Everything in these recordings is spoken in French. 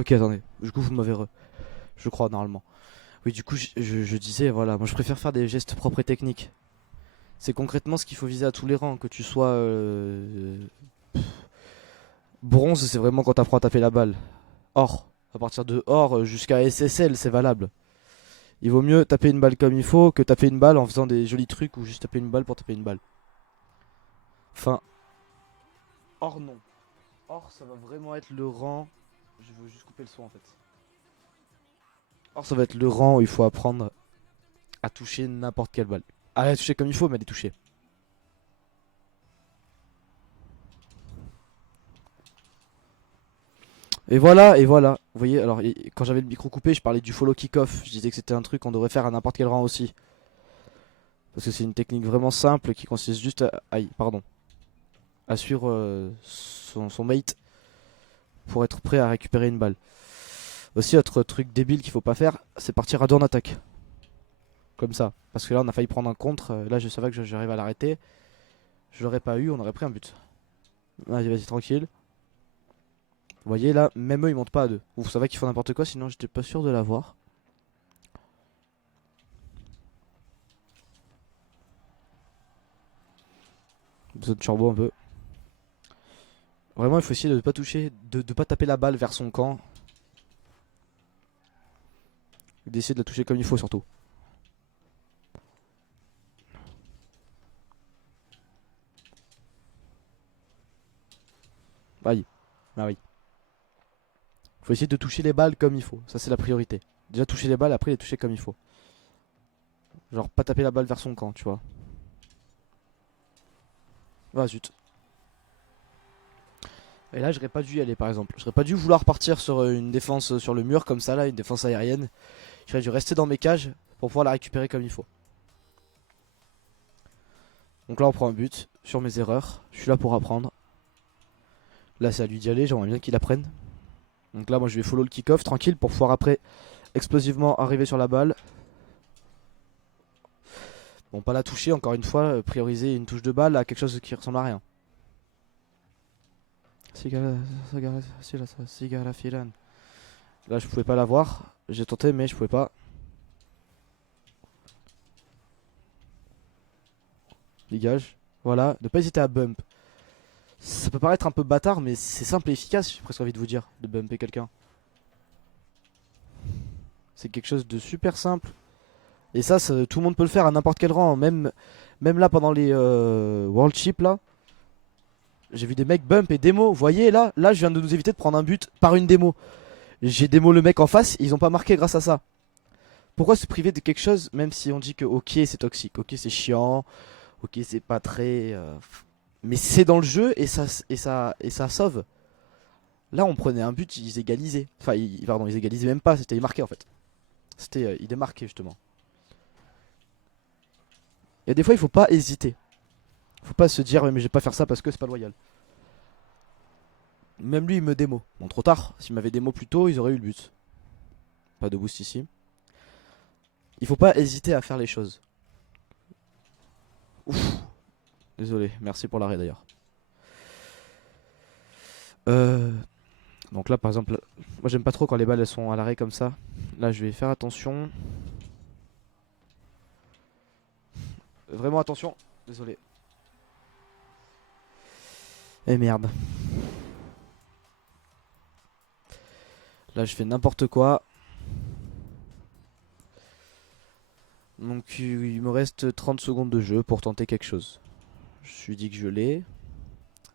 Ok, attendez. Du coup, vous m'avez je crois, normalement. Oui, du coup, je disais, voilà, moi je préfère faire des gestes propres et techniques. C'est concrètement ce qu'il faut viser à tous les rangs, que tu sois bronze, c'est vraiment quand t'apprends à taper la balle. Or, à partir de or jusqu'à SSL, c'est valable. Il vaut mieux taper une balle comme il faut que taper une balle en faisant des jolis trucs ou juste taper une balle pour taper une balle. Enfin, or non. Or, ça va vraiment être le rang. Je veux juste couper le son en fait. Or, ça va être le rang où il faut apprendre à toucher n'importe quelle balle. À la toucher comme il faut, mais à les toucher. Et voilà, et voilà. Vous voyez, alors quand j'avais le micro coupé, je parlais du follow kick-off. Je disais que c'était un truc qu'on devrait faire à n'importe quel rang aussi. Parce que c'est une technique vraiment simple qui consiste juste à, aïe, pardon, à suivre son mate pour être prêt à récupérer une balle. Aussi, autre truc débile qu'il faut pas faire, c'est partir à deux en attaque. Comme ça. Parce que là, on a failli prendre un contre. Là, je savais que j'arrive à l'arrêter. Je l'aurais pas eu, on aurait pris un but. Vas-y, vas-y, tranquille. Vous voyez, là, même eux, ils montent pas à deux. Vous savez qu'ils font n'importe quoi, sinon j'étais pas sûr de l'avoir. Besoin de turbo un peu. Vraiment, il faut essayer de ne pas toucher, de pas taper la balle vers son camp. D'essayer de la toucher comme il faut surtout. Aïe. Ah oui. Faut essayer de toucher les balles comme il faut. Ça, c'est la priorité. Déjà toucher les balles, après les toucher comme il faut. Genre pas taper la balle vers son camp, tu vois. Ah zut. Et là, j'aurais pas dû y aller par exemple. J'aurais pas dû vouloir partir sur une défense sur le mur comme ça là, une défense aérienne. J'aurais dû rester dans mes cages pour pouvoir la récupérer comme il faut. Donc là, on prend un but sur mes erreurs. Je suis là pour apprendre. Là, c'est à lui d'y aller. J'aimerais bien qu'il apprenne. Donc là, moi, je vais follow le kick-off tranquille pour pouvoir après explosivement arriver sur la balle. Bon, pas la toucher encore une fois. Prioriser une touche de balle à quelque chose qui ressemble à rien. Sigara Filan. Là, je pouvais pas l'avoir. J'ai tenté, mais je pouvais pas. Dégage. Voilà. Ne pas hésiter à bump. Ça peut paraître un peu bâtard, mais c'est simple et efficace, j'ai presque envie de vous dire, de bumper quelqu'un. C'est quelque chose de super simple. Et ça, tout le monde peut le faire à n'importe quel rang. Même là, pendant les World Chip, là, j'ai vu des mecs bump et démo. Vous voyez, là, je viens de nous éviter de prendre un but par une démo. J'ai démo le mec en face, ils ont pas marqué grâce à ça. Pourquoi se priver de quelque chose, même si on dit que ok, c'est toxique, ok, c'est chiant, ok, c'est pas très. Mais c'est dans le jeu et ça sauve. Là, on prenait un but, ils égalisaient. Enfin, pardon, ils égalisaient même pas, c'était marqué en fait. C'était, il démarquait justement. Et des fois, il faut pas hésiter. Faut pas se dire, ouais, mais je vais pas faire ça parce que c'est pas loyal. Même lui, il me démo. Bon, trop tard. S'il m'avait démo plus tôt, ils auraient eu le but. Pas de boost ici. Il faut pas hésiter à faire les choses. Ouf. Désolé, merci pour l'arrêt d'ailleurs. Euh, donc là, par exemple, moi j'aime pas trop quand les balles elles sont à l'arrêt comme ça. Là, je vais faire attention. Vraiment attention. Désolé. Eh merde. Là, je fais n'importe quoi. Donc, il me reste 30 secondes de jeu pour tenter quelque chose. Je lui dis que je l'ai.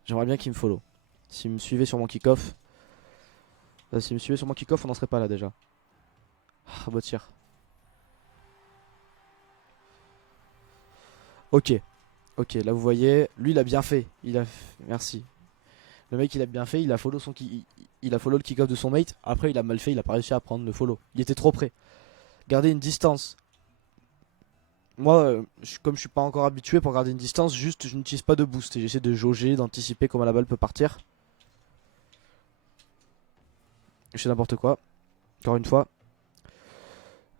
J'aimerais bien qu'il me follow. S'il me suivait sur mon kick-off. S'il me suivait sur mon kick-off, on n'en serait pas là déjà. Ah, beau tir. Ok. Ok, là vous voyez, lui il a bien fait. Merci. Le mec il a bien fait, il a follow il a follow le kick-off de son mate. Après il a mal fait, il a pas réussi à prendre le follow. Il était trop près. Garder une distance. Moi, comme je suis pas encore habitué pour garder une distance, juste je n'utilise pas de boost et j'essaie de jauger, d'anticiper comment la balle peut partir. Je fais n'importe quoi. Encore une fois.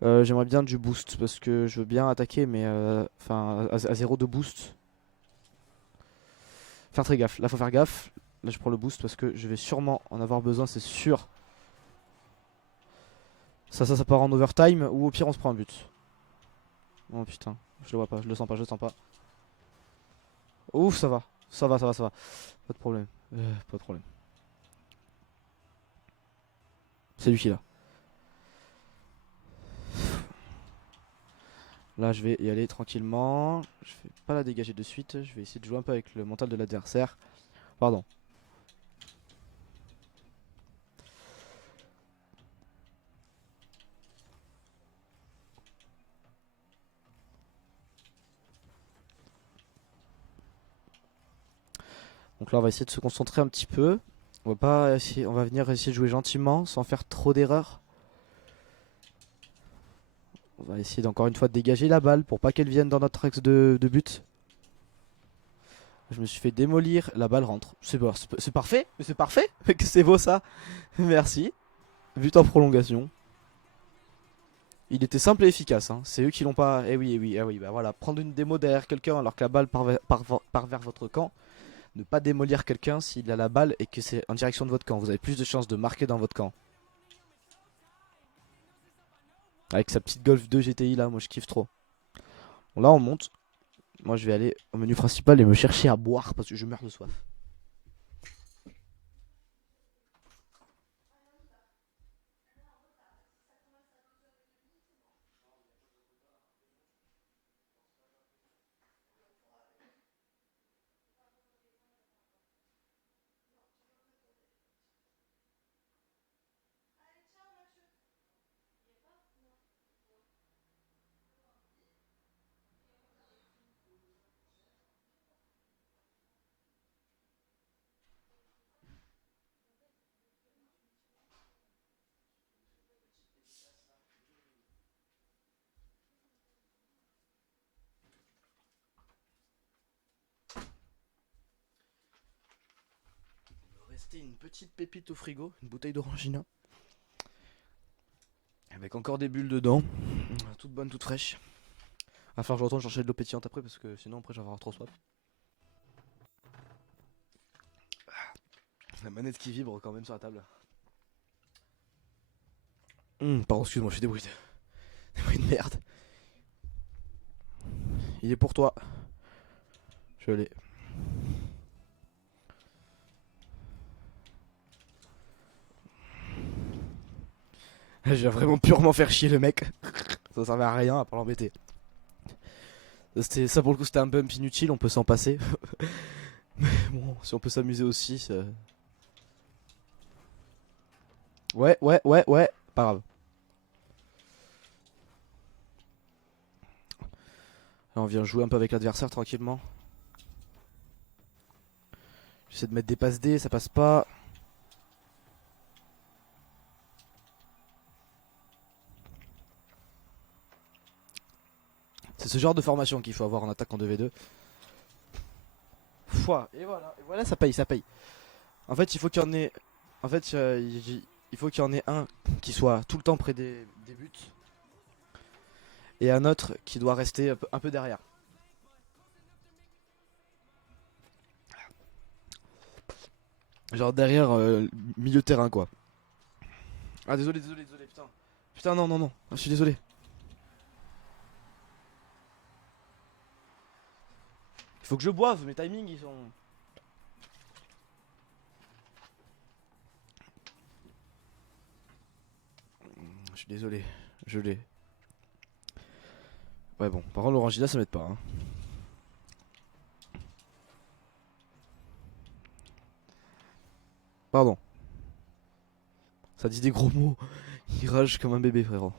J'aimerais bien du boost parce que je veux bien attaquer, mais enfin à 0 de boost. Faire très gaffe. Là faut faire gaffe. Là je prends le boost parce que je vais sûrement en avoir besoin, c'est sûr. Ça part en overtime ou au pire on se prend un but. Oh putain, je le vois pas, je le sens pas, je le sens pas. Ouf, ça va. Ça va, ça va, ça va. Pas de problème. Pas de problème. C'est lui qui l'a. Là, je vais y aller tranquillement. Je vais pas la dégager de suite. Je vais essayer de jouer un peu avec le mental de l'adversaire. Pardon. Donc là, on va essayer de se concentrer un petit peu. On va pas essayer, on va venir essayer de jouer gentiment, sans faire trop d'erreurs. On va essayer d'encore une fois de dégager la balle pour pas qu'elle vienne dans notre axe de but. Je me suis fait démolir, la balle rentre. C'est parfait, mais c'est parfait. C'est beau ça. Merci. But en prolongation. Il était simple et efficace, hein. C'est eux qui l'ont pas. Eh oui, eh oui, eh oui, bah voilà. Prendre une démo derrière quelqu'un alors que la balle part vers votre camp. Ne pas démolir quelqu'un s'il a la balle et que c'est en direction de votre camp. Vous avez plus de chances de marquer dans votre camp. Avec sa petite Golf 2 GTI là, moi je kiffe trop. Bon là on monte. Moi je vais aller au menu principal et me chercher à boire parce que je meurs de soif. Restait une petite pépite au frigo, une bouteille d'orangina. Avec encore des bulles dedans. Toutes bonnes, toutes fraîches. Va falloir que je retourne chercher de l'eau pétillante après parce que sinon après je vais avoir trop soif. La manette qui vibre quand même sur la table. Pardon, excuse-moi, je fais des bruits de merde. Il est pour toi. Je l'ai. Je viens vraiment purement faire chier le mec. Ça servait à rien à part l'embêter. Ça pour le coup c'était un bump inutile, on peut s'en passer. Mais bon, si on peut s'amuser aussi, ça... Ouais, ouais, ouais, ouais, pas grave. Là on vient jouer un peu avec l'adversaire tranquillement. J'essaie de mettre des passes D, ça passe pas. C'est ce genre de formation qu'il faut avoir en attaque en 2v2. Foi, et voilà, ça paye, ça paye. En fait, il faut qu'il y en ait. En fait, il faut qu'il y en ait un qui soit tout le temps près des buts et un autre qui doit rester un peu derrière. Genre derrière milieu de terrain quoi. Ah désolé, désolé, désolé, putain. Putain non, non, non, je suis désolé. Il faut que je boive, mes timings ils sont... Je suis désolé, je l'ai. Ouais bon, par contre l'orangina ça m'aide pas hein. Pardon. Ça dit des gros mots. Il rage comme un bébé frérot.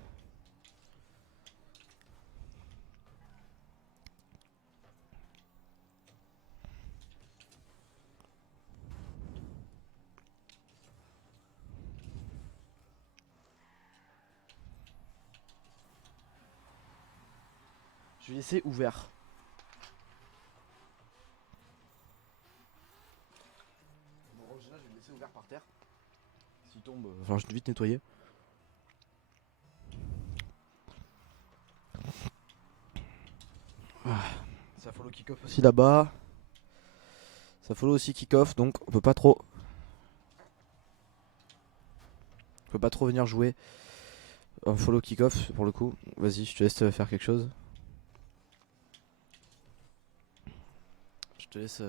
Je vais laisser ouvert. L'orangina je vais le laisser ouvert par terre. S'il tombe, enfin je vais vite nettoyer. Ça follow kick-off aussi là-bas. Ça follow aussi kick-off, donc on peut pas trop. On peut pas trop venir jouer. Un follow kick-off pour le coup. Vas-y, je te laisse faire quelque chose. Je te laisse.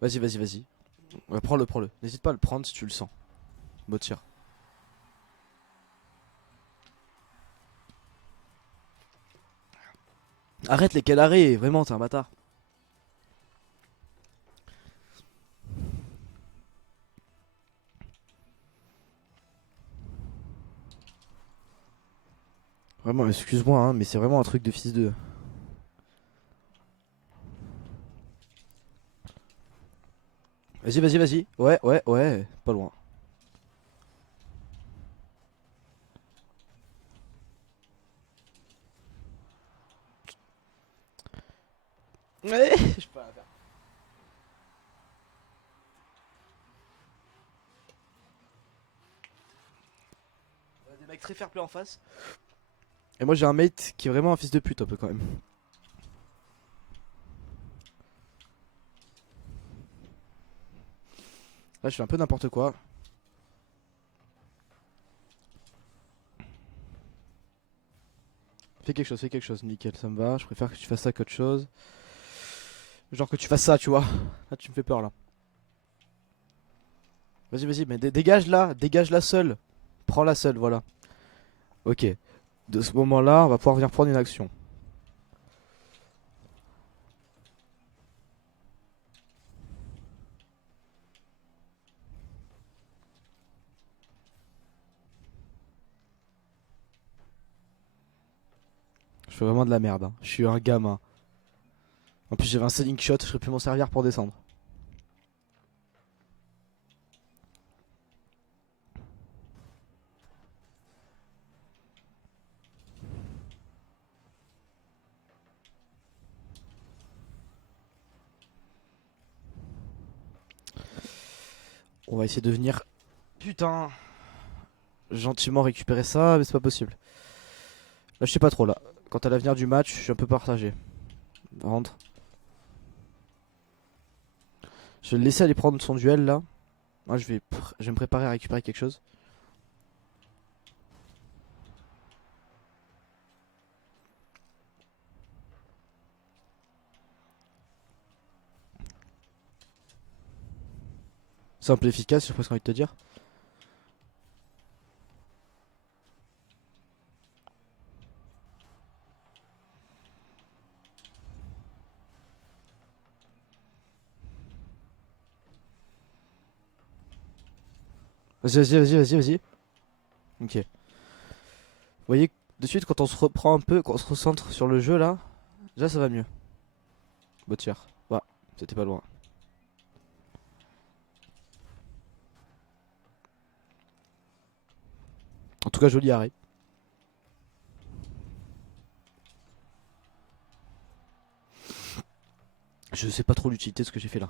Vas-y, vas-y, vas-y. Ouais, prends-le, prends-le. N'hésite pas à le prendre si tu le sens. Beau tir. Arrête les arrêt, vraiment, t'es un bâtard. Vraiment, excuse-moi, hein, mais c'est vraiment un truc de fils de. Vas-y, vas-y, vas-y. Ouais, ouais, ouais, pas loin. Ouais, je peux rien faire. On a des mecs très fair play en face. Et moi j'ai un mate qui est vraiment un fils de pute un peu quand même. Là je fais un peu n'importe quoi. Fais quelque chose, nickel, ça me va. Je préfère que tu fasses ça qu'autre chose. Genre que tu fasses ça, tu vois. Là tu me fais peur là. Vas-y, vas-y, mais dégage la seule. Prends la seule, voilà. Ok. De ce moment-là, on va pouvoir venir prendre une action. Je fais vraiment de la merde, hein. Je suis un gamin. En plus j'avais un selling shot, je serais pu m'en servir pour descendre. On va essayer de venir. Putain. Gentiment récupérer ça, mais c'est pas possible. Là je sais pas trop là. Quant à l'avenir du match, je suis un peu partagé. Rentre. Je vais le laisser aller prendre son duel là. Moi je vais me préparer à récupérer quelque chose. Simple et efficace, j'ai presque envie de te dire. Vas-y, vas-y, vas-y, vas-y, vas-y. Ok. Vous voyez, de suite, quand on se reprend un peu, quand on se recentre sur le jeu là, déjà ça va mieux. Beau tir. Ouais, c'était pas loin. En tout cas, joli arrêt. Je sais pas trop l'utilité de ce que j'ai fait là.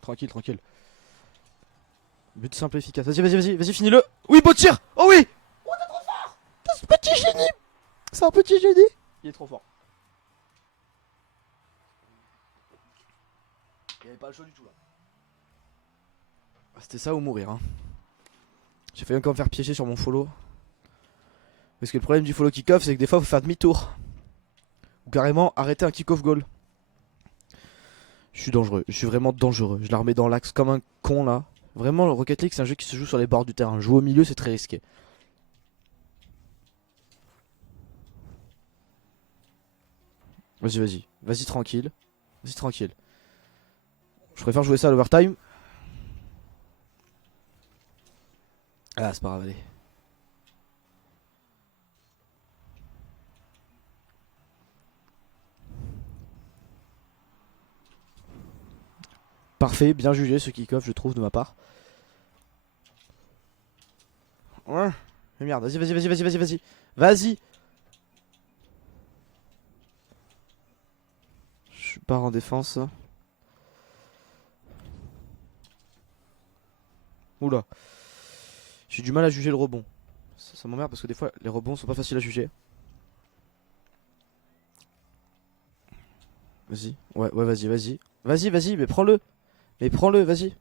Tranquille, tranquille. But simple et efficace. Vas-y, vas-y, vas-y, vas-y, finis-le. Oui, beau tir. Oh oui. Oh, t'es trop fort. T'es ce petit génie. C'est un petit génie. Il est trop fort. Il y avait pas le choix du tout là. Ah, c'était ça ou mourir, hein. J'ai failli encore me faire piéger sur mon follow. Parce que le problème du follow kick-off, c'est que des fois, faut faire demi-tour. Ou carrément arrêter un kick-off goal. Je suis dangereux, je suis vraiment dangereux. Je la remets dans l'axe comme un con là. Vraiment, le Rocket League, c'est un jeu qui se joue sur les bords du terrain. Jouer au milieu, c'est très risqué. Vas-y, vas-y. Vas-y, tranquille. Vas-y, tranquille. Je préfère jouer ça à l'overtime. Ah, c'est pas grave, allez. Parfait, bien jugé ce kick-off, je trouve, de ma part. Ouais. Mais merde, vas-y, vas-y, vas-y, vas-y, vas-y, vas-y. Vas-y. Je pars en défense. Oula. J'ai du mal à juger le rebond. Ça m'emmerde parce que des fois, les rebonds sont pas faciles à juger. Vas-y. Ouais, ouais, vas-y, vas-y. Vas-y, vas-y, mais prends-le. Mais prends-le, vas-y.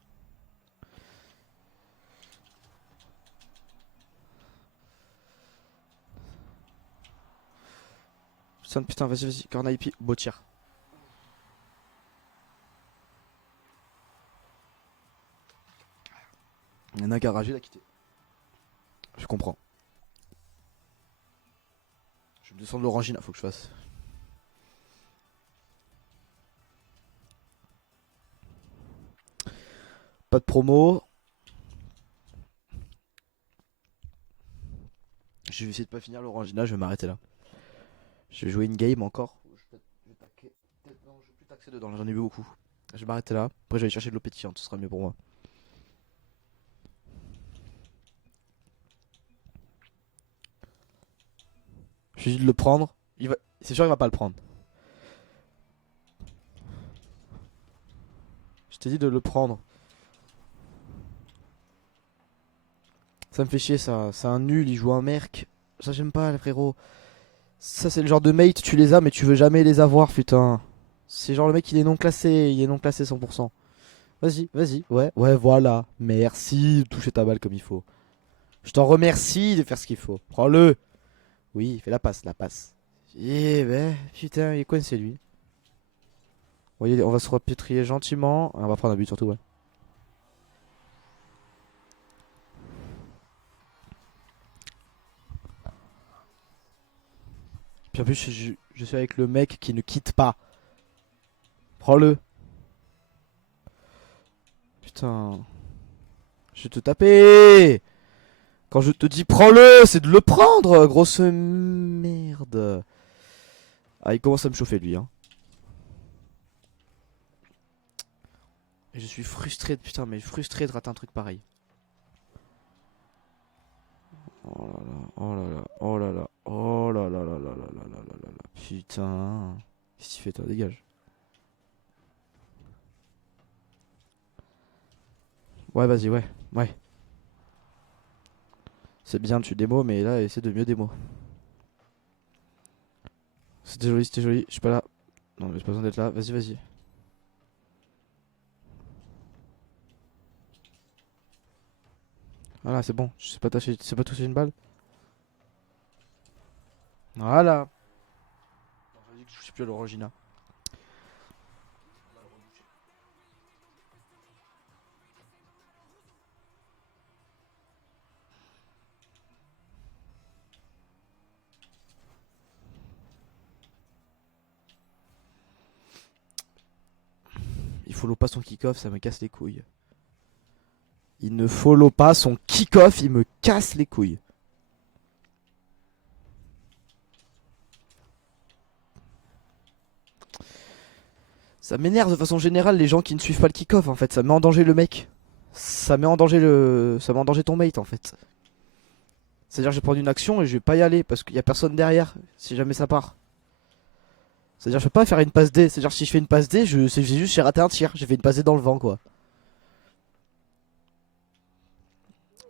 Putain, vas-y, corner IP, beau tir. Il y en a un qui a ragé, il a quitté. Je comprends. Je vais me descendre l'orangina, faut que je fasse. Pas de promo. Je vais essayer de pas finir l'orangina, je vais m'arrêter là. Je vais jouer une game encore. Je vais taquer. Non, je vais plus taxer dedans, j'en ai vu beaucoup. Je vais m'arrêter là. Après, je vais aller chercher de l'eau pétillante, ce sera mieux pour moi. Je suis dit de le prendre. C'est sûr, il va pas le prendre. Je t'ai dit de le prendre. Ça me fait chier ça. C'est un nul, il joue un merc. Ça, j'aime pas, les frérots. Ça, c'est le genre de mate, tu les as, mais tu veux jamais les avoir, putain. C'est genre le mec, il est non classé. Il est non classé 100%. Vas-y. Ouais, voilà. Merci de toucher ta balle comme il faut. Je t'en remercie de faire ce qu'il faut. Prends-le. Oui, fais la passe. Eh ben, putain, il est coincé lui. Vous voyez, on va se repétrier gentiment. On va prendre un but surtout, ouais. Puis en plus, je suis avec le mec qui ne quitte pas. Prends-le. Putain. Je vais te taper. Quand je te dis prends-le, c'est de le prendre, grosse merde. Ah, il commence à me chauffer lui, hein. Et je suis frustré, putain, mais frustré de rater un truc pareil. Oh là là, oh là là, oh là là, oh là là là là là là là là là. Putain. Qu'est-ce que tu fais toi, dégage. Ouais, vas-y, ouais. C'est bien, tu démo, mais là, essaie de mieux démo. C'était joli, je suis pas là. Non, mais j'ai pas besoin d'être là, vas-y. Voilà, c'est bon, je sais pas toucher une balle. Voilà. J'avais dit que je suis plus à l'orangina. Il follow pas son kick-off, ça me casse les couilles. Il ne follow pas son kick-off, il me casse les couilles. Ça m'énerve de façon générale les gens qui ne suivent pas le kick-off en fait, ça met en danger le mec. Ça met en danger ton mate en fait. C'est-à-dire que je vais prendre une action et je vais pas y aller parce qu'il y a personne derrière si jamais ça part. C'est-à-dire que je peux pas faire une passe D, c'est-à-dire que si je fais une passe D, j'ai raté un tir, j'ai fait une passe D dans le vent quoi.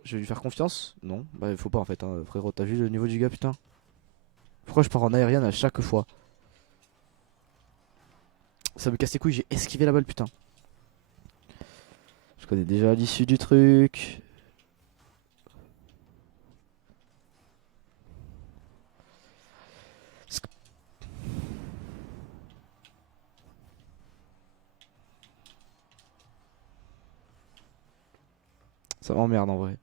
Je vais lui faire confiance? Non, bah il faut pas en fait, hein. Frérot, t'as vu le niveau du gars putain? Pourquoi je pars en aérienne à chaque fois? Ça me casse les couilles, j'ai esquivé la balle putain. Je connais déjà l'issue du truc. Ça m'emmerde en vrai.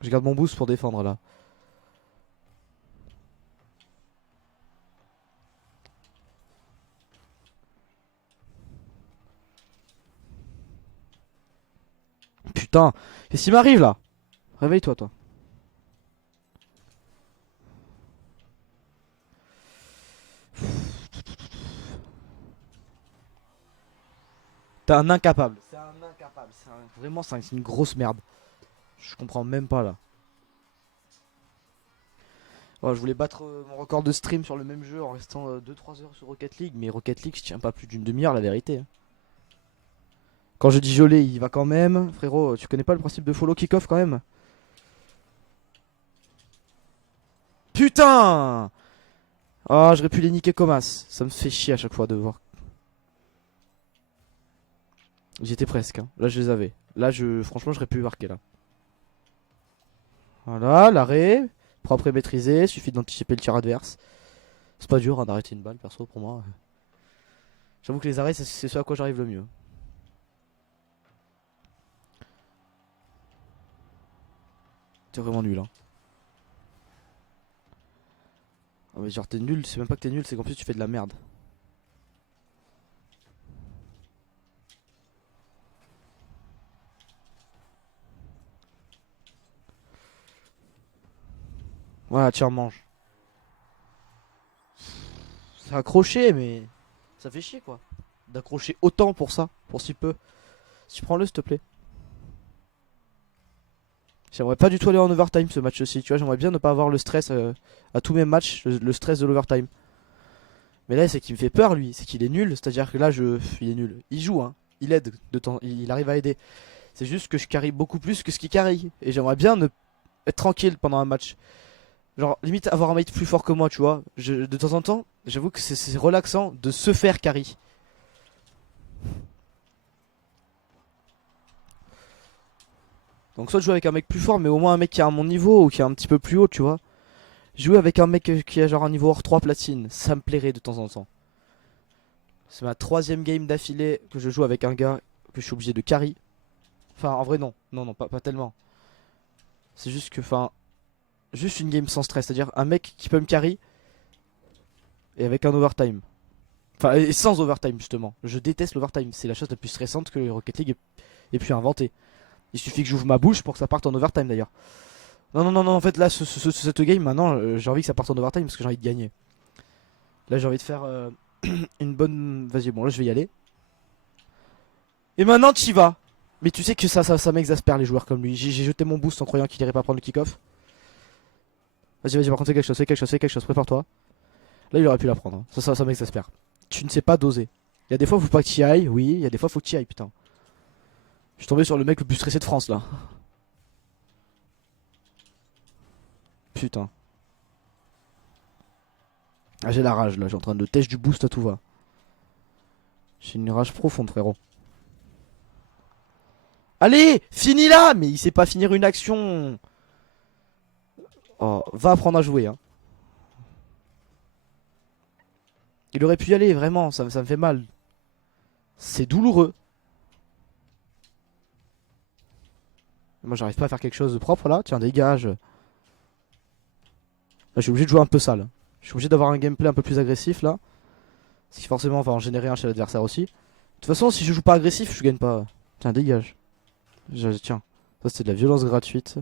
Je garde mon boost pour défendre là. Putain, qu'est-ce qui m'arrive là? Réveille-toi toi. T'es un incapable. C'est un incapable. Vraiment, c'est une grosse merde. Je comprends même pas là. Ouais, je voulais battre mon record de stream sur le même jeu en restant 2-3 heures sur Rocket League. Mais Rocket League, je tiens pas plus d'une demi-heure, la vérité, hein. Quand je dis gelé, il va quand même. Frérot, tu connais pas le principe de follow kick-off quand même? Putain! Ah, j'aurais pu les niquer comme as. Ça me fait chier à chaque fois de voir. J'étais presque, hein. Là, je les avais. Là, franchement, j'aurais pu marquer là. Voilà, l'arrêt. Propre et maîtrisé. Suffit d'anticiper le tir adverse. C'est pas dur hein, d'arrêter une balle, perso, pour moi. J'avoue que les arrêts, c'est ce à quoi j'arrive le mieux. T'es vraiment nul, hein. Ah, mais genre, t'es nul. C'est même pas que t'es nul, c'est qu'en plus, tu fais de la merde. Voilà, tiens, mange. C'est accroché, mais ça fait chier quoi. D'accrocher autant pour ça, pour si peu. Si prends-le, s'il te plaît. J'aimerais pas du tout aller en overtime ce match aussi. Tu vois, j'aimerais bien ne pas avoir le stress à tous mes matchs, le stress de l'overtime. Mais là, c'est qu'il me fait peur lui. C'est qu'il est nul. C'est-à-dire que là, il est nul. Il joue, hein. Il aide de temps. Il arrive à aider. C'est juste que je carry beaucoup plus que ce qu'il carry. Et j'aimerais bien être tranquille pendant un match. Genre, limite avoir un mate plus fort que moi, tu vois. De temps en temps, j'avoue que c'est relaxant de se faire carry. Donc soit je joue avec un mec plus fort, mais au moins un mec qui est à mon niveau ou qui est un petit peu plus haut, tu vois. Jouer avec un mec qui a genre un niveau hors 3 platine, ça me plairait de temps en temps. C'est ma troisième game d'affilée que je joue avec un gars que je suis obligé de carry. Enfin, en vrai, non. Non, non, pas tellement. C'est juste que, enfin, juste une game sans stress. C'est-à-dire un mec qui peut me carry et avec un overtime. Enfin, et sans overtime, justement. Je déteste l'overtime. C'est la chose la plus stressante que Rocket League ait pu inventer. Il suffit que j'ouvre ma bouche pour que ça parte en overtime d'ailleurs. Non, non, non, non, en fait, là, cette game, maintenant, j'ai envie que ça parte en overtime parce que j'ai envie de gagner. Là, j'ai envie de faire une bonne. Vas-y, bon, là, je vais y aller. Et maintenant, t'y vas. Mais tu sais que ça m'exaspère les joueurs comme lui. J'ai jeté mon boost en croyant qu'il irait pas prendre le kick-off. Vas-y, vas-y, par contre, fais quelque chose, prépare-toi. Là, il aurait pu la prendre, hein. Ça m'exaspère. Tu ne sais pas doser. Il y a des fois, faut pas que t'y ailles, oui. Il y a des fois, faut que t'y ailles, putain. Je suis tombé sur le mec le plus stressé de France là. Putain. Ah, j'ai la rage là, j'ai en train de tèche du boost à tout va. J'ai une rage profonde, frérot. Allez, finis là. Mais il sait pas finir une action. Oh, va apprendre à jouer, hein. Il aurait pu y aller, vraiment, ça me fait mal. C'est douloureux. Moi, j'arrive pas à faire quelque chose de propre là. Tiens, dégage. Là, je suis obligé de jouer un peu sale. Je suis obligé d'avoir un gameplay un peu plus agressif là. Ce qui forcément va en générer un chez l'adversaire aussi. De toute façon, si je joue pas agressif, je gagne pas. Tiens, dégage. Tiens, ça c'était de la violence gratuite.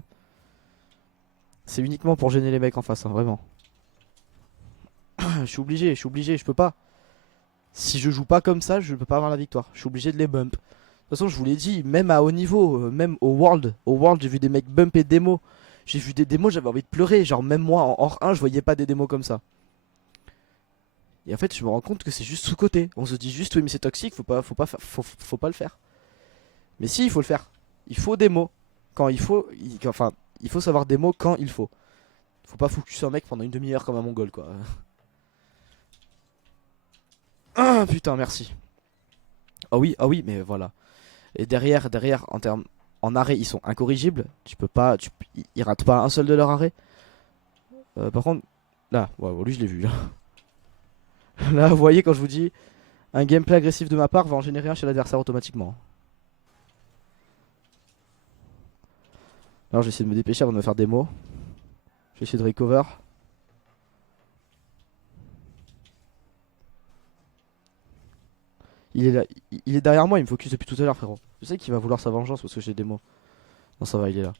C'est uniquement pour gêner les mecs en face, hein, vraiment. Je suis obligé, je peux pas. Si je joue pas comme ça, je ne peux pas avoir la victoire. Je suis obligé de les bump. De toute façon, je vous l'ai dit, même à haut niveau, même au World, j'ai vu des mecs bumper démos. J'ai vu des démos, j'avais envie de pleurer. Genre, même moi, en hors 1, je voyais pas des démos comme ça. Et en fait, je me rends compte que c'est juste sous-côté. On se dit juste, oui, mais c'est toxique, faut pas le faire. Mais si, il faut le faire. Il faut des mots. Quand il faut, enfin, il faut savoir des mots quand il faut. Faut pas focus un mec pendant une demi-heure comme un mongol, quoi. Ah, putain, merci. Ah oui, mais voilà. Et derrière, en arrêt, ils sont incorrigibles. Tu peux pas, ils ratent pas un seul de leur arrêt. Par contre, là, ouais, lui je l'ai vu. Là. Là, vous voyez quand je vous dis, un gameplay agressif de ma part va en générer un chez l'adversaire automatiquement. Alors, j'essaie de me dépêcher avant de me faire des mots. Je vais essayer de recover. Il est là, il est derrière moi, il me focus depuis tout à l'heure, frérot. Je sais qu'il va vouloir sa vengeance parce que j'ai des mots. Non, ça va, il est là.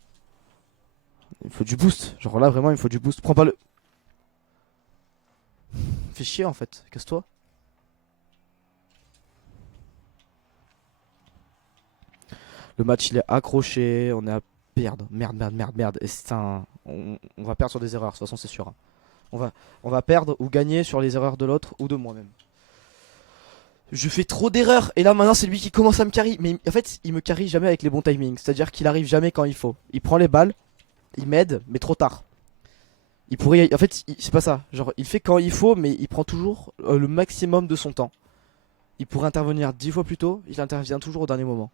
Il me faut du boost. Genre là, vraiment, il me faut du boost. Prends pas le. Fais chier en fait, casse-toi. Le match il est accroché, on est à perdre. Merde. Et c'est on va perdre sur des erreurs, de toute façon, c'est sûr, hein. On va perdre ou gagner sur les erreurs de l'autre ou de moi-même. Je fais trop d'erreurs et là maintenant c'est lui qui commence à me carry. Mais en fait il me carry jamais avec les bons timings. C'est à dire qu'il arrive jamais quand il faut. Il prend les balles, il m'aide mais trop tard. Il pourrait, en fait, c'est pas ça. Genre, il fait quand il faut, mais il prend toujours le maximum de son temps. Il pourrait intervenir 10 fois plus tôt, il intervient toujours au dernier moment.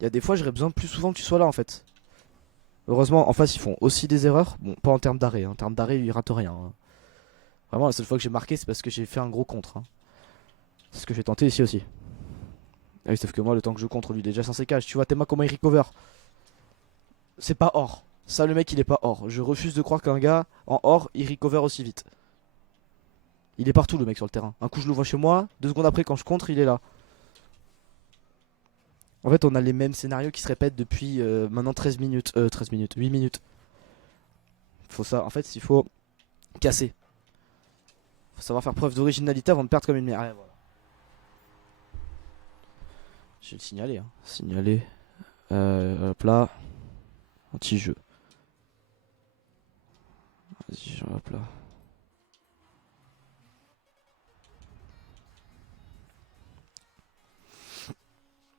Il y a des fois, j'aurais besoin plus souvent que tu sois là, en fait. Heureusement, en face, ils font aussi des erreurs. Bon, pas en termes d'arrêt. En termes d'arrêt, ils ratent rien, hein. Vraiment, la seule fois que j'ai marqué, c'est parce que j'ai fait un gros contre, hein. C'est ce que j'ai tenté ici aussi. Ah oui, sauf que moi, le temps que je contre, lui, il est déjà sans sécage. Tu vois, Théma, comment il recover. C'est pas hors. Ça, le mec, il est pas hors. Je refuse de croire qu'un gars en hors, il recover aussi vite. Il est partout, le mec, sur le terrain. Un coup, je le vois chez moi. 2 secondes après, quand je contre, il est là. En fait, on a les mêmes scénarios qui se répètent depuis maintenant 13 minutes. 13 minutes, 8 minutes. Faut ça. En fait, il faut casser. Faut savoir faire preuve d'originalité avant de perdre comme une merde. Ouais, voilà. Je vais le signaler, hein. Signaler. Hop là. Anti-jeu. Vas-y, hop là.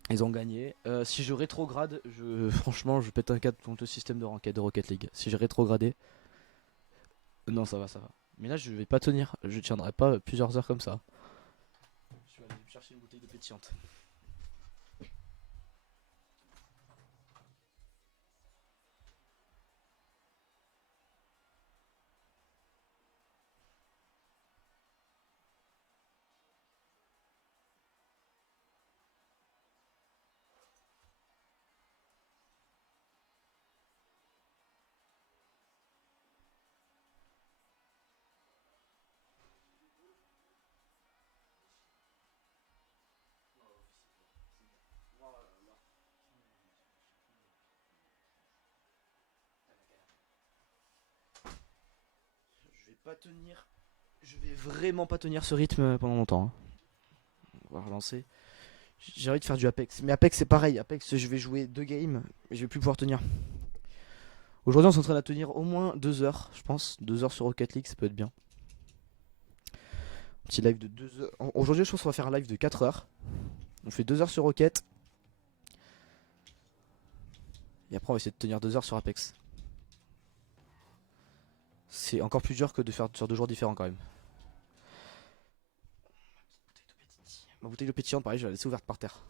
Ils ont gagné. Si je rétrograde, franchement, je pète un câble contre le système de ranked de Rocket League. Si j'ai rétrogradé, non, ça va, ça va. Mais là, je vais pas tenir. Je tiendrai pas plusieurs heures comme ça. Je vais aller me chercher une bouteille de pétillante. Je vais pas tenir. Je vais vraiment pas tenir ce rythme pendant longtemps, hein. On va relancer. J'ai envie de faire du Apex. Mais Apex, c'est pareil. Apex, je vais jouer 2 games. Et je vais plus pouvoir tenir. Aujourd'hui, on s'entraîne à tenir au moins 2 heures, je pense. 2 heures sur Rocket League, ça peut être bien. Petit live de 2 heures. Aujourd'hui, je pense qu'on va faire un live de 4 heures. On fait 2 heures sur Rocket. Et après, on va essayer de tenir 2 heures sur Apex. C'est encore plus dur que de faire sur 2 jours différents quand même. Ma bouteille de pétillante, pareil, je vais la laisser ouverte par terre.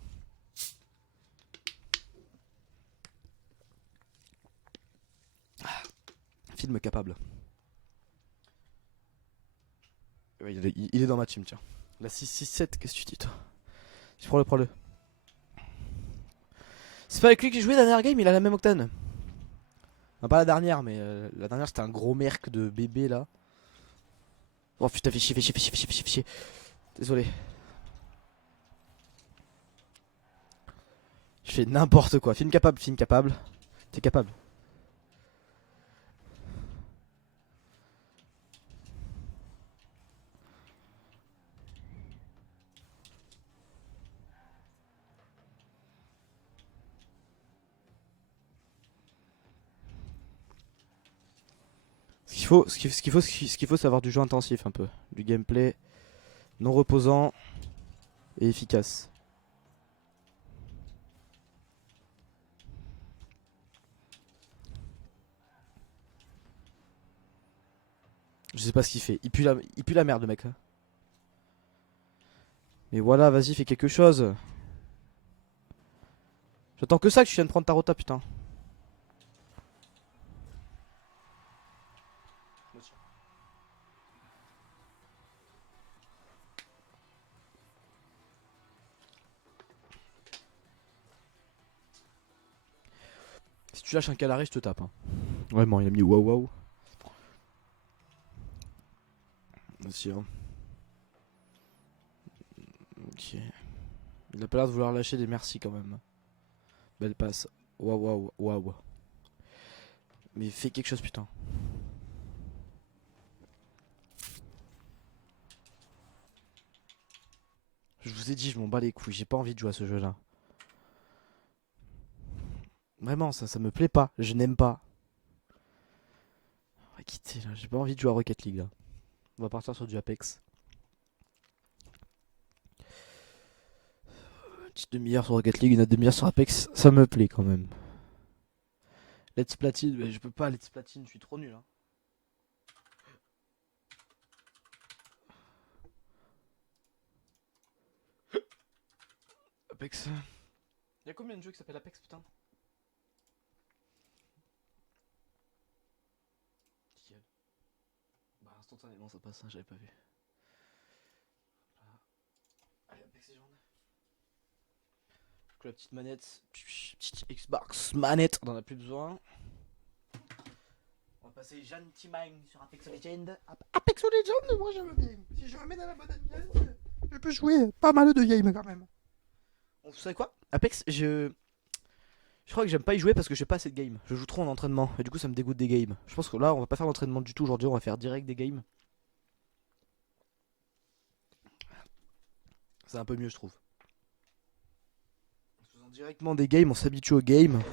Film capable. Ouais, il est dans ma team, tiens. La 6-6-7, qu'est-ce que tu dis, toi? Prends-le, prends-le. C'est pas avec lui que j'ai joué la dernière game, il a la même octane. Non, pas la dernière, mais la dernière c'était un gros merc de bébé là. Oh putain, fais chier, fais chier, fais chier, fais chier, fais chier, fais chier. Désolé. Je fais n'importe quoi. Film capable, film capable. T'es capable. Ce qu'il faut, c'est avoir du jeu intensif un peu. Du gameplay non reposant et efficace. Je sais pas ce qu'il fait. Il pue la merde, le mec là. Mais voilà, vas-y, fais quelque chose. J'attends que ça que tu viennes prendre ta rota, putain. Si tu lâches un calaré, je te tape, hein. Vraiment, il a mis waouh waouh. Aussi, hein. Ok. Il a pas l'air de vouloir lâcher des merci quand même. Belle passe. Waouh waouh waouh. Mais fais quelque chose, putain. Je vous ai dit, je m'en bats les couilles. J'ai pas envie de jouer à ce jeu là. Vraiment, ça me plaît pas. Je n'aime pas. On va quitter là. J'ai pas envie de jouer à Rocket League là. On va partir sur du Apex. Une petite demi-heure sur Rocket League, une autre demi-heure sur Apex. Ça me plaît quand même. Let's Platine, mais je peux pas Let's Platine, je suis trop nul, hein. Apex. Y'a combien de jeux qui s'appellent Apex, putain? Nickel. Bah instantanément ça passe, hein, j'avais pas vu. Voilà. Allez, Apex Legends. La petite manette, petite Xbox manette, on en a plus besoin. On va passer gentiment sur Apex Legends. Apex Legends, moi j'aime bien. Si je remets dans la bonne ambiance, je peux jouer pas mal de games quand même. Vous savez quoi? Apex, je crois que j'aime pas y jouer parce que je fais pas assez de games. Je joue trop en entraînement et du coup ça me dégoûte des games. Je pense que là on va pas faire l'entraînement du tout aujourd'hui, on va faire direct des games. C'est un peu mieux je trouve. En faisant directement des games, on s'habitue aux games. Et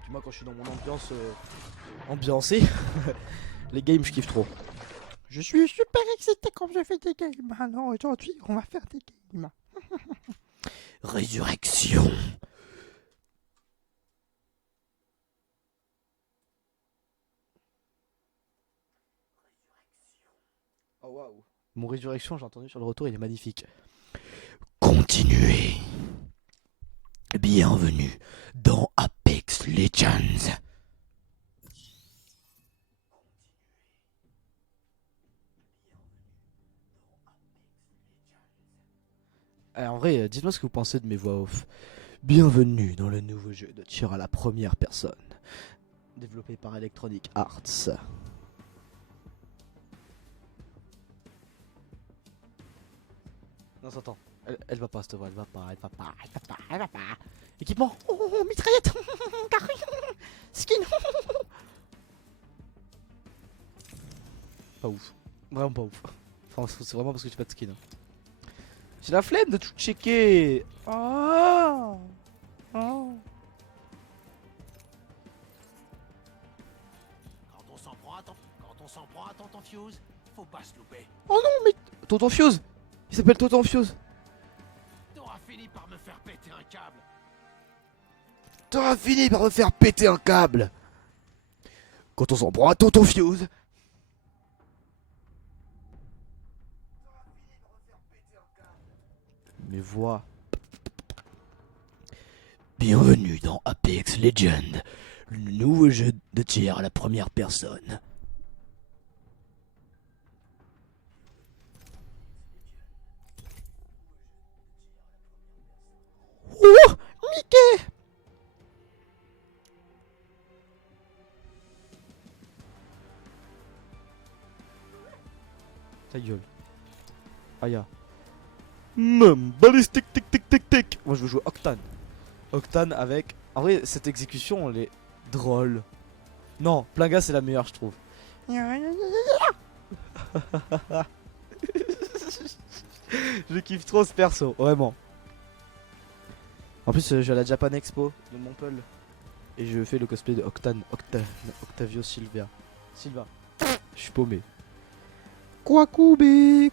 puis moi quand je suis dans mon ambiance ambiancée, les games je kiffe trop. Je suis super excité quand je fais des games. Alors aujourd'hui, on va faire des games. Résurrection. Oh waouh. Mon résurrection, j'ai entendu sur le retour, il est magnifique. Continuez. Bienvenue dans Apex Legends. Alors, en vrai, dites-moi ce que vous pensez de mes voix off. Bienvenue dans le nouveau jeu de tir à la première personne, développé par Electronic Arts. Non, s'entend. Elle va pas cette voix, elle va pas. Équipement. Oh, mitraillette. Skin. Pas ouf. Vraiment pas ouf. Enfin, c'est vraiment parce que j'ai pas de skin. J'ai la flemme de tout checker. Oh. Quand on s'en prend à tonton Fuse, faut pas se louper. Oh non, mais Tonton Fuse. Il s'appelle Tonton Fuse. T'auras fini par me faire péter un câble. T'auras fini par me faire péter un câble. Quand on s'en prend à Tonton Fuse. Mes voix. Bienvenue dans Apex Legends, le nouveau jeu de tir à la première personne. Oh, Mickey. Ta gueule. Aya. Ballistique tic tic tic tic. Moi je veux jouer Octane. Octane avec... En vrai cette exécution elle est drôle. Non, Plaga c'est la meilleure je trouve. Je kiffe trop ce perso, vraiment. En plus je vais à la Japan Expo de Montpellier. Et je fais le cosplay de Octane, Octavio Silva. Je suis paumé. Kwakubé.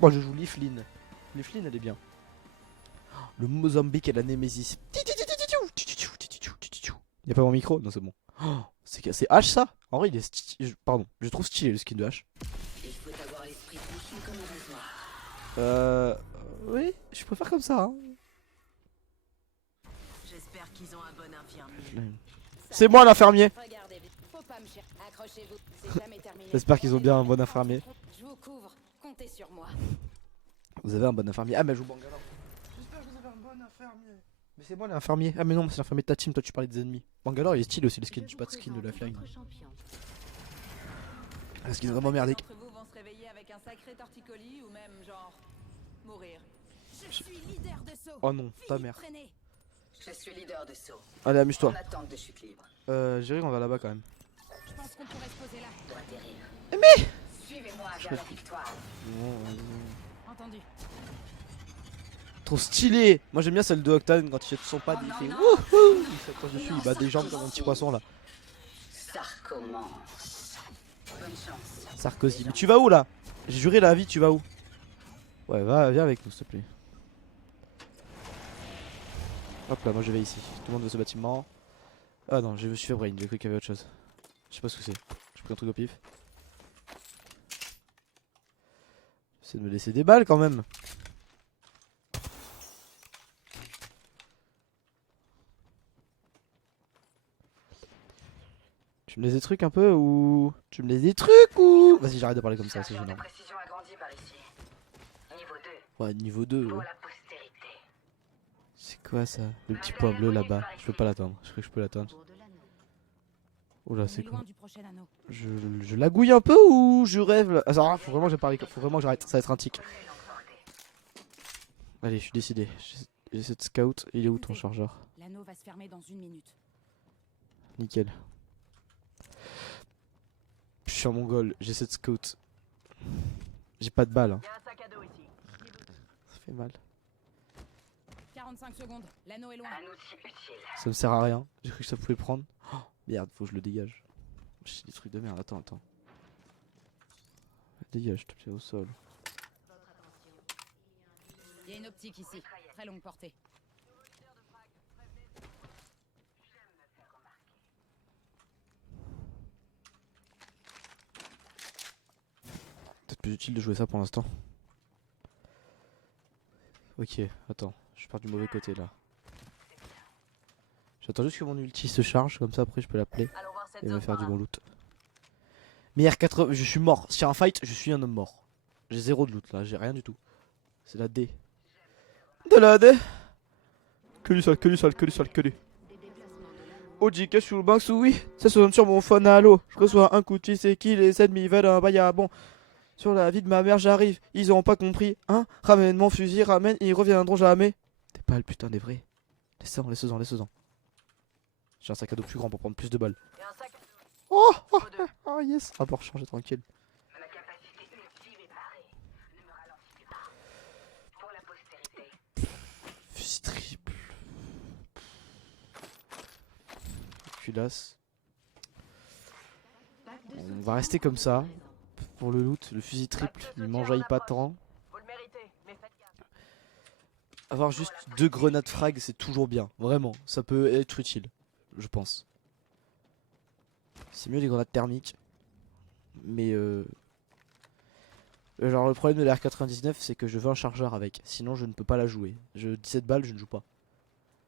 Moi je joue Leaflin. Leaflin elle est bien. Le Mozambique et la Némésis. Y'a pas mon micro? Non c'est bon. C'est H ça? En vrai il est stylé. Pardon, je trouve stylé le skin de H. Oui, je préfère comme ça. Hein. J'espère qu'ils ont un bon infirmier. C'est moi l'infirmier. Regardez, faut pas me chercher. Accrochez-vous, c'est jamais terminé. J'espère qu'ils ont bien un bon infirmier. Je vous couvre, comptez sur moi. Vous avez un bon infirmier. Ah mais je joue Bangalore. J'espère que vous avez un bon infirmier. Mais c'est moi l'infirmier. Ah mais non, c'est l'infirmier de ta team, toi tu parlais des ennemis. Bangalore il est stylé aussi le skin, j'ai pas de skin de la flingue. Le skin est vraiment merdique. D'entre vous vont se réveiller avec un sacré torticolis ou même genre mourir. Je suis leader de saut. Oh non, ta mère. Traîner. Je suis leader de saut. Allez amuse-toi. En attente de chute libre. J'irai on va là-bas quand même. Je pense qu'on pourrait se poser là. Doit atterrir. Mais Suivez-moi vers la victoire. Entendu. Trop stylé. Moi j'aime bien celle de Octane quand il fait son pad, il fait wouhou. Il s'accroche dessus, il bat des jambes comme un petit poisson là. Ça recommence. Bonne chance. Sarkozy. Mais tu vas où là? J'ai juré la vie, tu vas où? Ouais, viens avec nous s'il te plaît. Hop là, moi je vais ici. Tout le monde veut ce bâtiment. Ah non, je me suis fait brain, j'ai cru qu'il y avait autre chose. Je sais pas ce que c'est. J'ai pris un truc au pif. J'essaie de me laisser des balles quand même. Tu me laisses des trucs un peu ou... Tu me laisses des trucs ou... Vas-y, j'arrête de parler comme ça, c'est gênant. Précision agrandie par ici. Niveau 2. Ouais, niveau 2. Pour Ouais. la postérité. C'est quoi ça? Le petit point bleu là-bas. Je peux pas l'atteindre. Je crois que je peux l'atteindre. Autour de l'anneau. Oh là, On c'est est quoi? loin du prochain anneau. Je lagouille un peu ou je rêve là? Ah, ça, faut vraiment que j'ai parlé. Faut vraiment que j'arrête. Ça va être un tic. Allez, je suis décidé. J'ai cette scout. Il est où ton chargeur? L'anneau va se fermer dans 1 minute. Nickel. Je suis un mongol. J'ai cette scout. J'ai pas de balle. Hein. Il y a un sac à dos ici. Ça fait mal. 45 secondes. L'anneau est loin. Un outil utile. Ça me sert à rien. J'ai cru que ça pouvait prendre. Oh, merde, faut que je le dégage. J'ai des trucs de merde. Attends. Dégage, te plaît, au sol. Il y a une optique ici. Très longue portée. Peut-être plus utile de jouer ça pour l'instant. Ok, attends. Je pars du mauvais côté là. J'attends juste que mon ulti se charge. Comme ça, après, je peux l'appeler. Allons voir cette Et me zone faire par du là. bon loot. Mais R80, je suis mort. Sur un fight, je suis un homme mort. J'ai 0 de loot là, j'ai rien du tout. C'est la D. De la D. Que du sale, que du sale, que du sale, que du. OJK sur le banc, oui. Ça sonne sur mon phone, allô. Je reçois un coup de fil, c'est qui les ennemis veulent un bon. Sur la vie de ma mère, j'arrive. Ils auront pas compris, hein. Ramène mon fusil, ramène, ils reviendront jamais. T'es pas le putain des vrais. Laisse-en. J'ai un sac à dos plus grand pour prendre plus de balles. Il y a un sac à dos. Oh yes. Ah pour changer tranquille. Ma capacité ultime est parée. Ne me ralentissez pas. Pour la postérité. Fusil triple. Culasse. On va rester comme ça. Pour le loot, le fusil triple, il m'enjaille pas tant. Vous le méritez, mais faites gaffe. Avoir juste 2 grenades frag, c'est toujours bien. Vraiment, ça peut être utile, je pense. C'est mieux les grenades thermiques. Mais genre le problème de la R99, c'est que je veux un chargeur avec. Sinon je ne peux pas la jouer. 17 balles, je ne joue pas.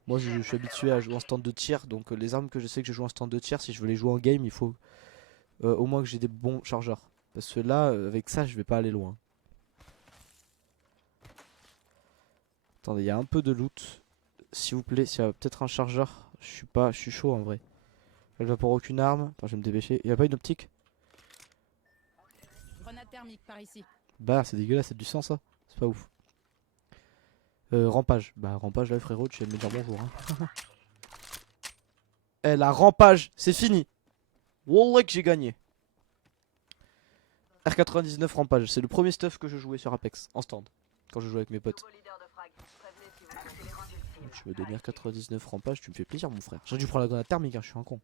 Moi je suis habitué à jouer en stand de tir. Donc les armes que je sais que je joue en stand de tir, si je veux les jouer en game, il faut au moins que j'ai des bons chargeurs. Parce que là, avec ça, je vais pas aller loin. Attendez, il y a un peu de loot. S'il vous plaît, s'il y a peut-être un chargeur. Je suis chaud en vrai. Elle va pour aucune arme. Attends, je vais me dépêcher. Il y a pas une optique? Grenade thermique par ici. Bah, c'est dégueulasse, c'est du sang ça. C'est pas ouf. Rampage. Bah, rampage là, frérot, tu viens de me dire bonjour. Hein. La rampage, c'est fini. Wallah que j'ai gagné. R99 rampage, c'est le premier stuff que je jouais sur Apex en stand. Quand je jouais avec mes potes. Nouveau leader de frag. Prévenez si vous souhaitez les rendre ultimes. Tu veux devenir 99 rampage, tu me fais plaisir mon frère. J'ai dû prendre la grenade thermique, hein, je suis un con.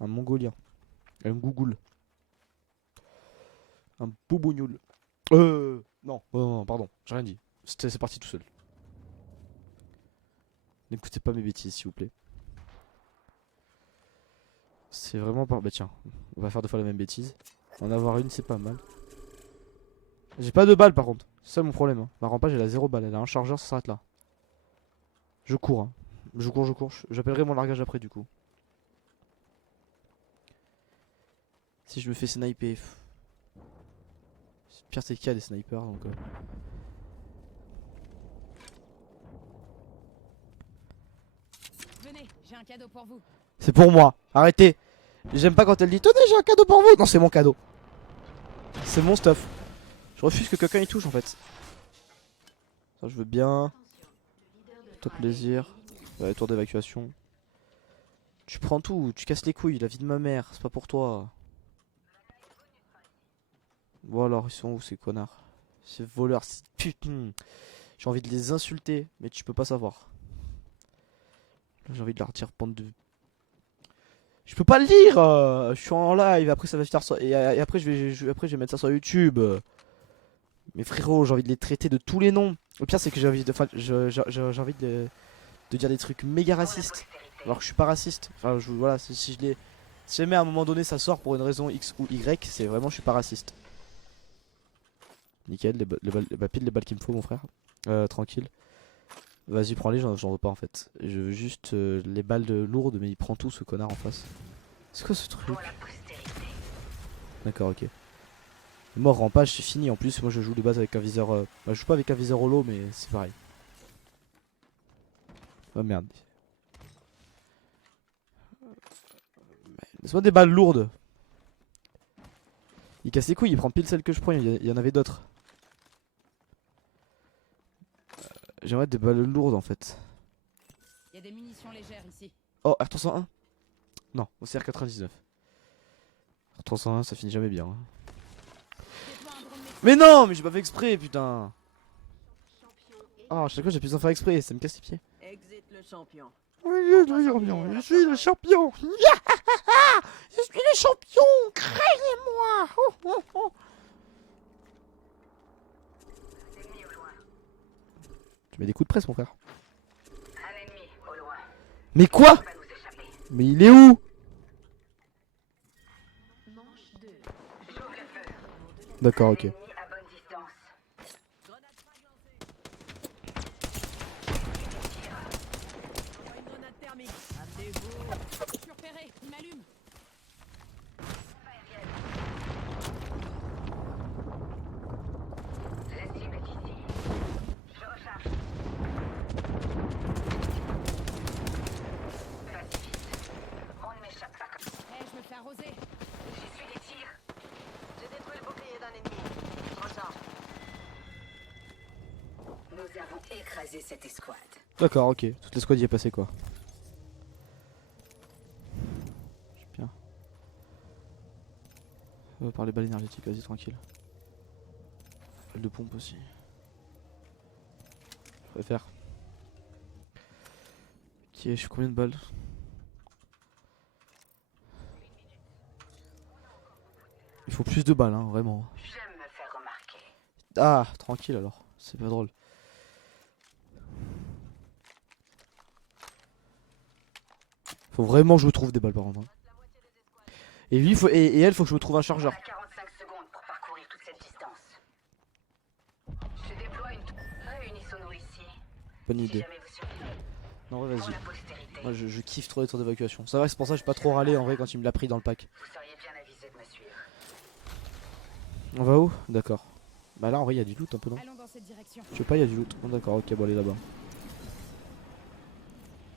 Un mongolien. Un gougoule. Un boubougnoul. Non, pardon, j'ai rien dit. C'est parti tout seul. N'écoutez pas mes bêtises s'il vous plaît. C'est vraiment pas... Bah tiens, on va faire 2 fois la même bêtise. En avoir une c'est pas mal. J'ai pas de balles par contre. C'est ça mon problème. Hein. Ma rampage elle a 0 balles. Elle a un chargeur, ça s'arrête là. Je cours. Hein. Je cours. J'appellerai mon largage après du coup. Si je me fais sniper. Le pire c'est qu'il y a des snipers donc... Venez, j'ai un cadeau pour vous. C'est pour moi. Arrêtez. J'aime pas quand elle dit tenez j'ai un cadeau pour vous. Non c'est mon cadeau. C'est mon stuff. Je refuse que quelqu'un y touche en fait. Ça je veux bien. Top plaisir. Ouais, tour d'évacuation. Tu prends tout, tu casses les couilles, la vie de ma mère, c'est pas pour toi. Bon alors, ils sont où ces connards? Ces voleurs, putain. J'ai envie de les insulter, mais tu peux pas savoir. J'ai envie de leur dire bande de... Je peux pas le dire. Je suis en live, après ça va faire ça. Et après je vais mettre ça sur YouTube. Mais frérot, j'ai envie de les traiter de tous les noms. Le pire c'est que j'ai envie de... j'ai envie de dire des trucs méga racistes. Alors que je suis pas raciste. Enfin voilà, si je les... Si jamais à un moment donné ça sort pour une raison X ou Y, c'est vraiment je suis pas raciste. Nickel, pile les balles qu'il me faut mon frère. Tranquille. Vas-y prends-les, j'en veux pas en fait. Je veux juste les balles lourdes mais il prend tout ce connard en face. C'est quoi ce truc? pour la postérité. D'accord, ok. Mort rampage, c'est fini. En plus, moi je joue de base avec un viseur. Bah, je joue pas avec un viseur holo, mais c'est pareil. Oh merde. Laisse-moi des balles lourdes. Il casse les couilles, il prend pile celle que je prends. Il y en avait d'autres. J'aimerais des balles lourdes en fait. Il y a des munitions légères ici. Oh, R301. Non, au CR99. R301, ça finit jamais bien. Hein. Faites-moi un drone médecin. Mais non, mais j'ai pas fait exprès, putain. Oh, à chaque fois j'ai pu en faire exprès, ça me casse les pieds. Exit le champion. Oui, je suis le champion. Je suis le champion. Craignez-moi. Oh, oh, oh. Ennemi au loin. Tu mets des coups de presse, mon frère. Un ennemi au loin. Mais quoi? Il va nous échapper. Mais il est où? J'ouvre le feu. D'accord, ok. Ennemi à bonne distance. Envoie une grenade thermique. Amenez-vous. Je suis repéré, il m'allume. La cible est ici. Je recharge. Pacifiste. On ne m'échappe pas. Eh, je me fais arroser. J'y suis des tirs. J'ai détruit le bouclier d'un ennemi. Je recharge. Nous avons écrasé cette escouade. D'accord, ok. Toute l'escouade y est passée, quoi. Je suis bien. Par les balles énergétiques, vas-y, tranquille. Balle de pompe aussi. Je préfère. Ok, je suis combien de balles? Il faut plus de balles, hein, vraiment. J'aime me faire remarquer. Ah, tranquille alors. C'est pas drôle. Faut vraiment que je me trouve des balles par contre. Hein. Et lui, et elle, faut que je me trouve un On chargeur. a 45 secondes pour parcourir toute cette distance. Je déploie une... Réunissons-nous ici. Bonne Si idée. jamais vous survivez. Non, ouais, Pour vas-y. la postérité. Moi, je kiffe trop les tours d'évacuation. C'est vrai, c'est pour ça que j'ai pas trop râlé en vrai quand il me l'a pris dans le pack. Vous seriez bien avisé de me suivre. On va où? D'accord. Bah là, en vrai, il y a du loot un peu, non? Allons dans cette direction. Je sais pas, il y a du loot. Bon, d'accord, ok, bon, allez là-bas.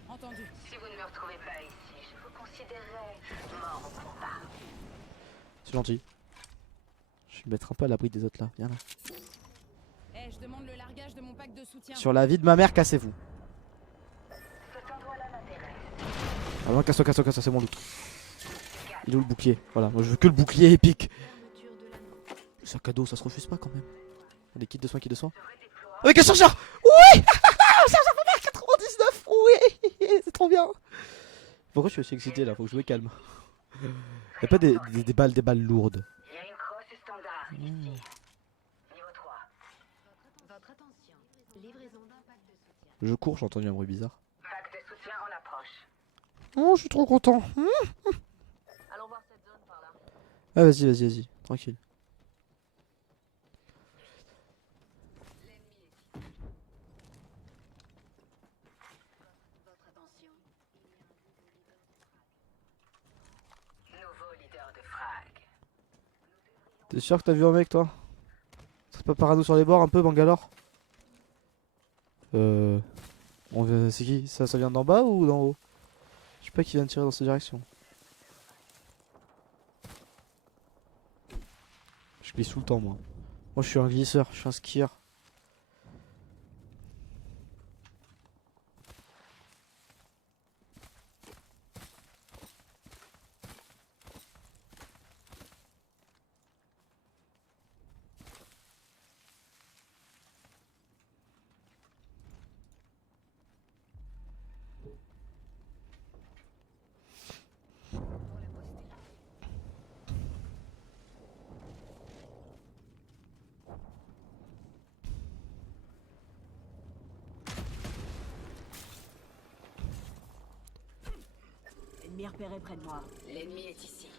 Entendu. Si vous ne me retrouvez pas ici, je vous considérerai mort au combat. C'est gentil. Je vais me mettre un peu à l'abri des autres là. Viens là. Eh, je demande le largage de mon pack de soutien. Sur la vie de ma mère, cassez-vous. Cet endroit-là m'intéresse. Ah non, casse-toi, casse-toi, casse-toi, c'est mon loot. Il est où le bouclier? Voilà, moi je veux que le bouclier épique. Le sac à dos, ça se refuse pas quand même. Les kits de soins, avec un chargeur. Oui. Chargeur ma mère 99. Oui. C'est trop bien. Pourquoi je suis aussi excité là? Faut que je me calme. Y'a pas des balles lourdes. Il y a une crosse standard ici. Niveau 3. Votre attention. Livraison d'un pack de soutien. Je cours, j'ai entendu un bruit bizarre. Pack de soutien en approche. Oh, je suis trop content. Allons voir cette zone par là. Ah vas-y, vas-y, vas-y. Tranquille. Votre attention. Nouveau leader de frag. T'es sûr que t'as vu un mec toi? C'est pas parano sur les bords un peu, Bangalore? C'est qui? Ça vient d'en bas ou d'en haut? Je sais pas qui vient de tirer dans cette direction. Je glisse tout le temps moi. Moi je suis un glisseur, je suis un skieur. Ennemi repéré près de moi. L'ennemi est ici.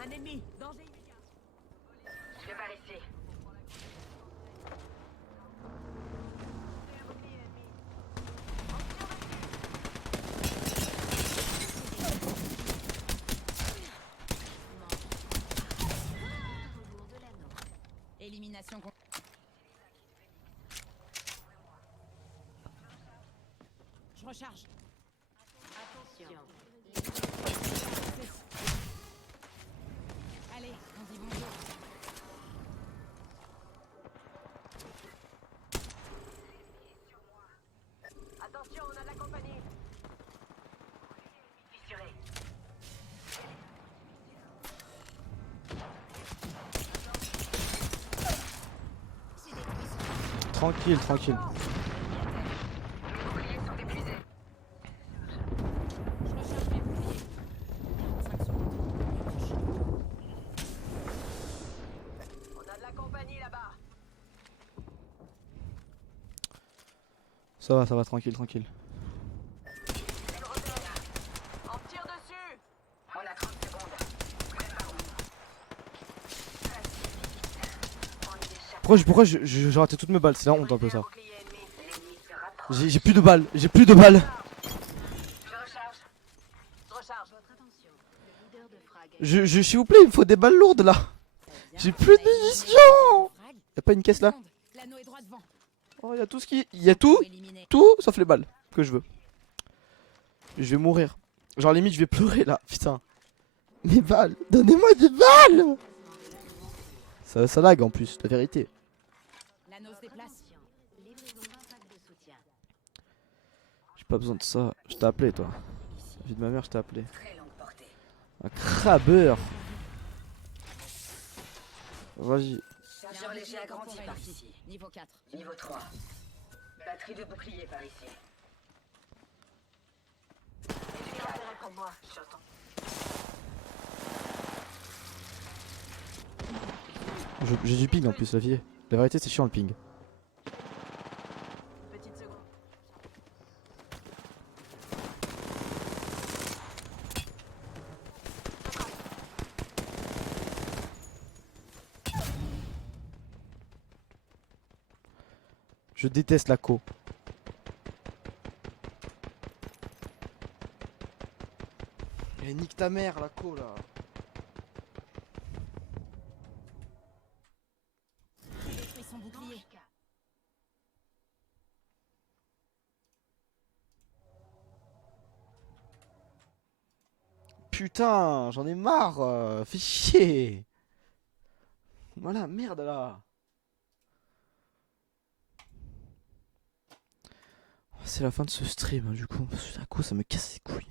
Un ennemi. Danger immédiat. Je vais par ici. Je recharge. Attention. Allez, on dit bonjour. Attention, on a de la compagnie. Fissuré. Tranquille, tranquille. Les boucliers sont épuisés. Je recharge mes boucliers. 45 secondes. On a de la compagnie là-bas. Ça va, tranquille, tranquille. On tire dessus. On a 30 secondes. Préparons. Pourquoi j'ai raté toutes mes balles? C'est la honte un peu ça. Bouclier ennemi. L'ennemi se rapproche. J'ai plus de balles, j'ai plus de balles. Je recharge. Je recharge. Votre attention. Le leader de frag. S'il vous plaît, il me faut des balles lourdes là. J'ai plus de munitions. Y'a pas une caisse là? L'anneau est droit devant. Oh, y'a tout ce qui. Y'a tout, Éliminé. tout sauf les balles que je veux. Je vais mourir. Genre limite je vais pleurer là, putain. Mes balles, donnez-moi des balles. Ça lag en plus, la vérité. L'anneau se déplace. Attention. Livraison d'un pack de soutien. J'ai pas besoin de ça. Je t'ai appelé toi. Vie de ma mère, je t'ai appelé. Très longue portée. Un crabeur. Vas-y. Chargeur léger agrandi par ici. ici. Niveau 4. Niveau 3. Batterie de bouclier par ici. Intérêt pour moi. J'entends. J'ai du ping en plus, la vie. La vérité, c'est chiant le ping. Petite seconde. Je déteste la co. Eh, nique ta mère, la co là. Il détruit son bouclier. Putain, j'en ai marre. Fais chier. Voilà, merde là. C'est la fin de ce stream, hein, du coup. Parce que la co, ça me casse les couilles.